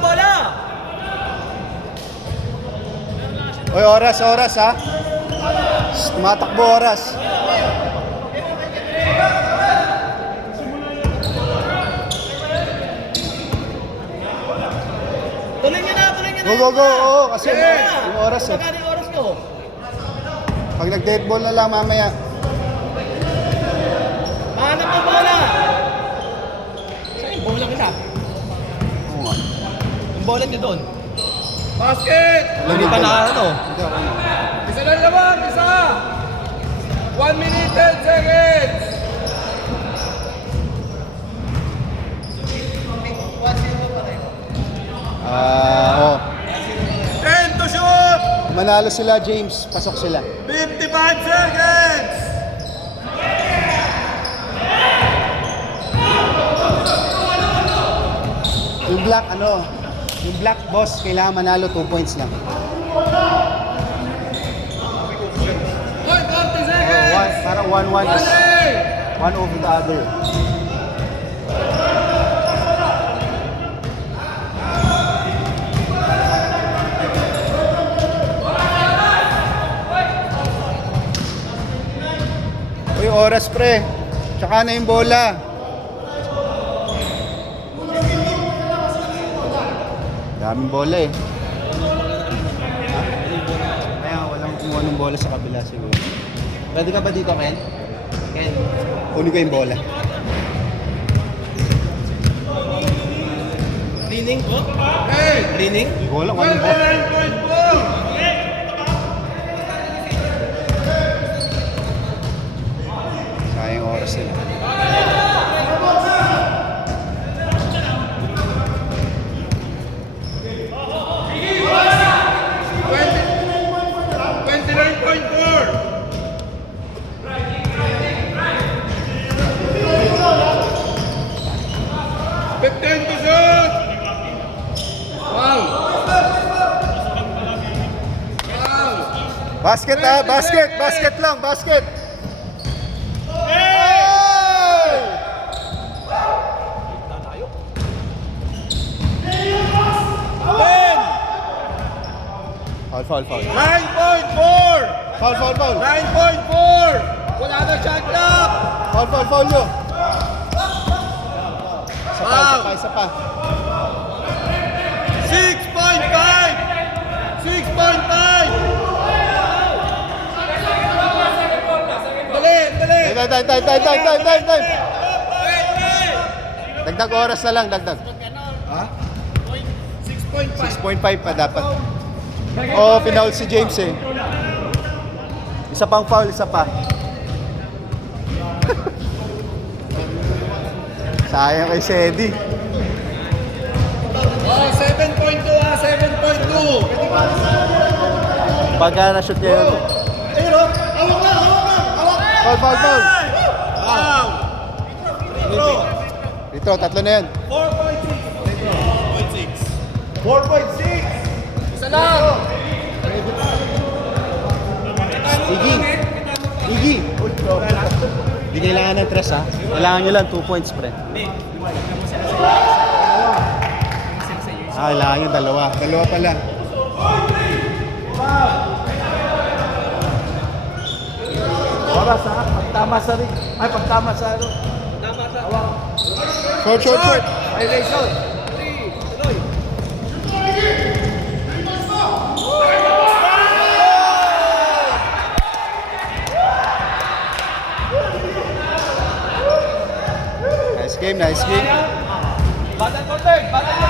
bola! Oy, oras ha. Tumatakbo oras. Tuloy nyo na! Go. Oo, kasi yung oras eh. Magkano yung oras nyo? Pag nag-dead ball na lang mamaya. Hanap ang bola! Saan yung bola kita? Oo nga. Yung bola nyo doon. Basket! Hindi pa na ano. Hindi ako. Isa lang naman, isa! 1 minute 10 seconds! Oh. 10 to shoot! Manalo sila, James. Pasok sila. 55 seconds! Yung black boss, kailangan manalo 2 points lang. 30 seconds! Parang 1-1 is one over the other. Uy, oras pre. Tsaka na yung bola. Daming bola eh. Kaya walang kumuha ng bola sa kabila siguro. Pwede ka ba dito, Ken? Ken, kunin ko yung bola. Lining po? Hey! Lining? Hindi ko alam anong bola. 29.4! Sayang oras nila. Basket basket lang, basket. Foul. 9.4! Foul. 9.4! Wala na shot clock! Foul nyo. Isa pa. 6.5! 6.5! Dali! Time. Dagdag oras na lang, dagdag. Ha? 6.5. 6.5 pa dapat. Oh, pinaul si James eh. Isa pang foul, isa pa. Sayang kay Sedi. Oh, 7.2 ha, 7.2. Pagka na-shoot niya yun. Ayun, awak na. Foul. Wow! Dito, tatlo na yan. 4.6. Isa lang. Iggy. Hindi kailangan ng 3 ha. Kailangan nyo lang 2 points, pre. Kailangan nyo 2. 2 pala. Oras ha, pagtama sa ring. Ay, pagtama sa ano. Short. Violation. Nice game. Batang kontek!